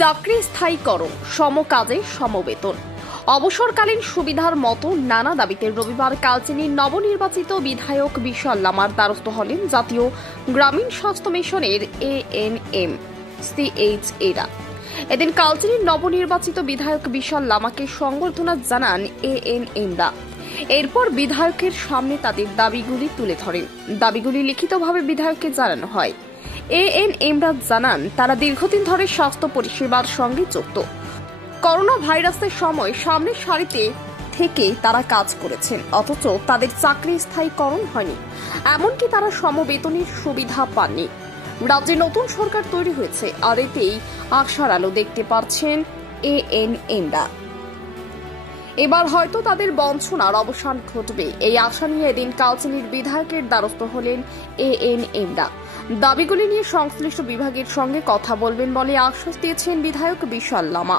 চাকরি স্থায়ীকরণ, সমকাজে সমবেতন, অবসরকালীন সুবিধার মতো নানা দাবিতে রবিবার কালচিনির নবনির্বাচিত বিধায়ক বিশাল লামার দ্বারস্থ হলেন জাতীয় গ্রামীণ স্বাস্থ্য মিশনের ANM CHA-রা। এদিন কালচিনির নবনির্বাচিত বিধায়ক বিশাল লামাকে সংবর্ধনা জানান ANM-রা। এরপর বিধায়কের সামনে তাদের দাবিগুলি তুলে ধরেন। দাবিগুলি লিখিতভাবে বিধায়ককে জানানো হয়। ANM-রা জানান, তারা দীর্ঘদিন ধরে স্বাস্থ্য পরিষেবার সঙ্গে যুক্ত। করোনা ভাইরাসের সময় সামনের সারিতে থেকে তারা কাজ করেছেন, অথচ তাদের চাকরি স্থায়ীকরণ হয়নি, এমনকি তারা সমবেতনের সুবিধা পাননি। রাজ্যে নতুন সরকার তৈরি হয়েছে, আর এতেই আশার আলো দেখতে পাচ্ছেন ANM-রা। এবার হয়তো তাদের বঞ্চনার অবসান ঘটবে, এই আশা নিয়ে এদিন কালচিনির বিধায়কের দ্বারস্থ হলেন ANM-রা। দাবিগুলি নিয়ে সংশ্লিষ্ট বিভাগের সঙ্গে কথা বলবেন বলে আশ্বাস দিয়েছেন বিধায়ক Vishal Lama.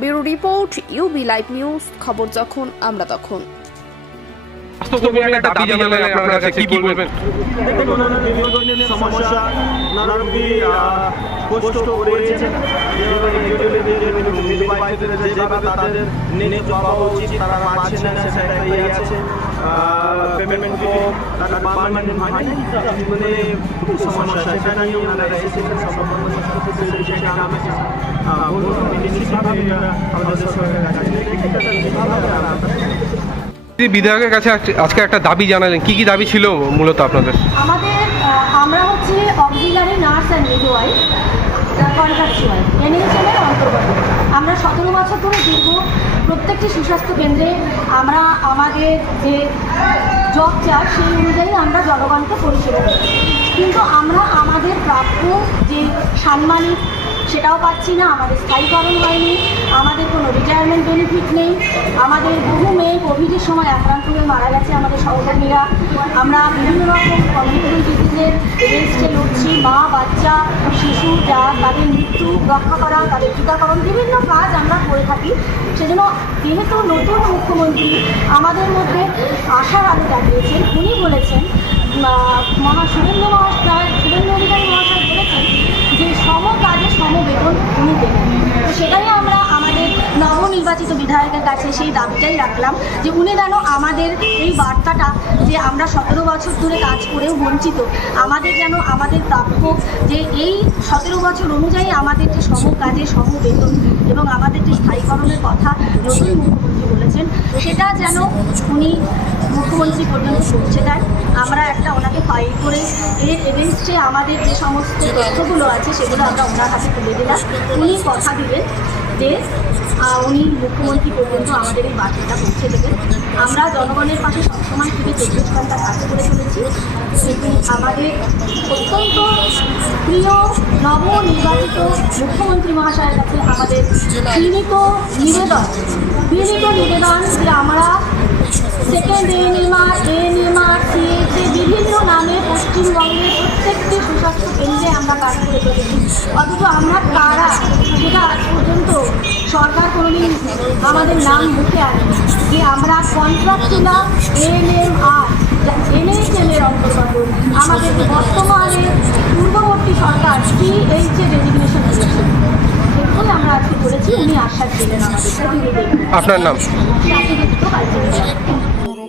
Bureau report, UB live news, খবর যখন আমরা তখন। বিধায়কের কাছে আজকে একটা দাবি জানালেন, কি কি দাবি ছিল মূলত আপনাদের? আমরা হচ্ছে auxiliary nurse and midwife contractual NHM-এর অন্তর্গত। আমরা 17 বছর ধরে দীর্ঘ প্রত্যেকটি সুস্বাস্থ্য কেন্দ্রে আমরা আমাদের যে জব চার্জ সেই অনুযায়ী আমরা জনগণকে পরিষেবা দিই, কিন্তু আমরা আমাদের প্রাপ্য যে সাম্মানিক সেটাও পাচ্ছি না। আমাদের স্থায়ীকরণ হয়নি, আমাদের কোনো রিটায়ারমেন্ট বেনিফিট নেই। আমাদের বহু মেয়ে কোভিডের সময় আক্রান্ত হয়ে মারা গেছে আমাদের সহকর্মীরা। আমরা বিভিন্ন রকম কমিউনিকেবল ডিজিজের এগেনস্টে লড়ছি। মা, বাচ্চা, শিশু যা তাদের মৃত্যু রক্ষা করা, তাদের টিকাকরণ, বিভিন্ন কাজ আমরা করে থাকি। সেজন্য যেহেতু নতুন মুখ্যমন্ত্রী আমাদের মধ্যে আশার আলো জাগিয়েছেন, উনি বলেছেন, শুভেন্দু অধিকারী মহাশয় বলেছেন যে সম কাজে সমবেতন উনি দেবেন। তো সেটাই আমরা আমাদের নবনির্বাচিত বিধায়কের কাছে সেই দাবিটাই রাখলাম যে উনি যেন আমাদের এই বার্তাটা, যে আমরা 17 বছর ধরে কাজ করেও বঞ্চিত, আমাদের যেন আমাদের প্রাপ্য যে এই 17 বছর অনুযায়ী আমাদের যে সম কাজে সমবেতন এবং আমাদের যে স্থায়ীকরণের কথা নতুন মুখ্যমন্ত্রী বলেছেন, সেটা যেন উনি মুখ্যমন্ত্রী পর্যন্ত পৌঁছে দেন। আমরা একটা ওনাকে ফাইল করে এর এগেনস্টে আমাদের যে সমস্ত তথ্যগুলো আছে সেগুলো আমরা ওনার হাতে তুলে দিলাম। উনি কথা দিলেন যে উনি মুখ্যমন্ত্রী পর্যন্ত আমাদের এই বার্তাটা পৌঁছে দেবেন। আমরা জনগণের পাশে সবসময় থেকে 24 ঘন্টা কাজ করে চলেছি। আমাদের অত্যন্ত প্রিয় নবনির্বাচিত মুখ্যমন্ত্রী মহাশয়ের কাছে আমাদের বিনীত নিবেদন যে আমরা সেকেন্ড ANMR CHA বিভিন্ন নামে পশ্চিমবঙ্গের প্রত্যেকটি সুস্বাস্থ্য কেন্দ্রে আমরা কাজ করে চলেছি, অথচ আমরা কারা সেটা আজ পর্যন্ত সরকার কোনোদিন আমাদের নাম মুখে আনে যে আমরা কন্ট্রাকচুয়াল NHM-এর অন্তর্গত আমাদের বর্তমানে পূর্ববর্তী সরকার CHA ডেজিগনেশন দিয়েছে। এগুলোই আমরা আজকে করেছি। উনি আশ্বাস দিলেন আমাদের। আপনার নাম?